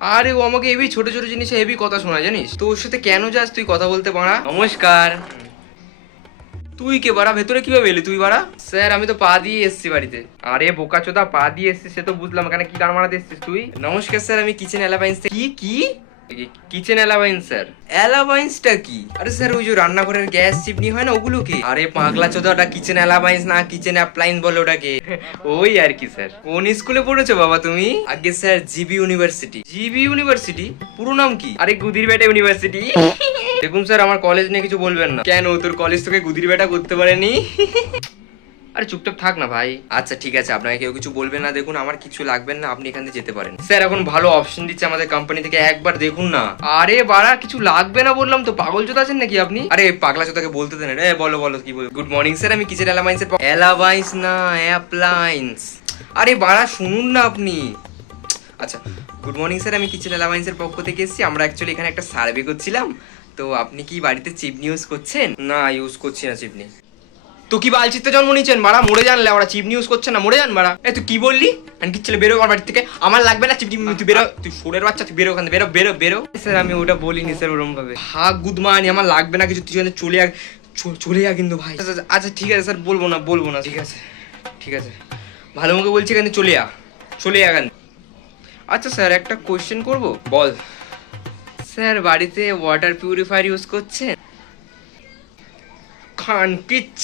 আরে ও আমাকে হেভি ছোট ছোট জিনিসে হেভি কথা শোনায় জানিস, তো ওর সাথে কেন যাস তুই কথা বলতে বাড়া? নমস্কার। তুই কে বাড়া? ভেতরে কিভাবে এলি তুই বাড়া? স্যার আমি তো পা দিয়ে এসেছি বাড়িতে। আরে বোকা চোদা, পা দিয়ে এসেছিস সে তো বুঝলাম, এখানে কি গান মারাতে এসেছিস তুই? নমস্কার স্যার, আমি কিচেন অ্যালায়েন্স থেকে। কি কি কিচেন অ্যালায়েন্স স্যার? অ্যালায়েন্সটা কি? আরে স্যার ওই যে রান্নাঘরের গ্যাস চিমনি হয় না, ওগুলো কি? আরে পাগলা চোদা, ওটা কিচেন অ্যালায়েন্স না, কিচেন অ্যাপ্লায়েন্স বলে ওটাকে। ওই আর কি স্যার। কোন স্কুলে পড়েছো বাবা তুমি? আগে sir GB university. GB university পুরো নাম কি? আরে গুদিরবেটা ইউনিভার্সিটি। দেখুন স্যার, আমার কলেজ নিয়ে কিছু বলবেন না। কেন, তোর কলেজ তোকে গুদিরবেটা করতে পারেনি? আরে চুপচাপ থাক না ভাই। আচ্ছা ঠিক আছে, আপনাকে কেউ কিছু বলবে না। দেখুন আমার কিছু লাগবে না, আপনি এখান থেকে যেতে পারেন। স্যার এখন ভালো অপশন দিচ্ছে আমাদের কোম্পানি থেকে, একবার দেখুন না। আরে বাড়া কিছু লাগবে না বললাম তো, পাগল চোদা আছেন নাকি আপনি? আরে পাগলা চোদাকে বলতে দেন রে। বলো বলো কি বল। গুড মর্নিং স্যার, আমি কিচেন অ্যালায়েন্সের। অ্যালায়েন্স না, অ্যাপ্লায়েন্স। আরে বাড়া শুনুন না আপনি। আচ্ছা গুড মর্নিং স্যার, আমি কিচেন অ্যালায়েন্সের পক্ষ থেকে এসেছি। আমরা অ্যাকচুয়ালি এখানে একটা সার্ভে করছিলাম। তো আপনি কি বাড়িতে চিমনি ইউজ করছেন? না ইউজ করছি না চিমনি। তো কি বালচিতে জন্ম নিয়েছেন বাড়া? মরে জানলে ওরা চিপ নিউজ করছে না, মরে যান বাড়া। এ তুই কি বললি? আমি কি ছেলে বেরো আমার বাড়ি থেকে, আমার লাগবে না চিপ। তুই বেরো, তুই সোরের বাচ্চা, তুই বেরো ওখান থেকে, বেরো বেরো বেরো। স্যার আমি ওটা বলিনি স্যার ওরকম ভাবে। হা গুদমানি, আমার লাগবে না কিছু, তুই চলে যা, চলে যা কিন্তু ভাই। আচ্ছা ঠিক আছে স্যার, বলবো না ঠিক আছে ঠিক আছে, ভালো মুখে বলছি এখানে চলে যা, চলে যা এখান। আচ্ছা স্যার একটা কোয়েশ্চেন করবো? বল। স্যার বাড়িতে ওয়াটার পিউরিফায়ার ইউজ করছেন? খান কিচ্ছ।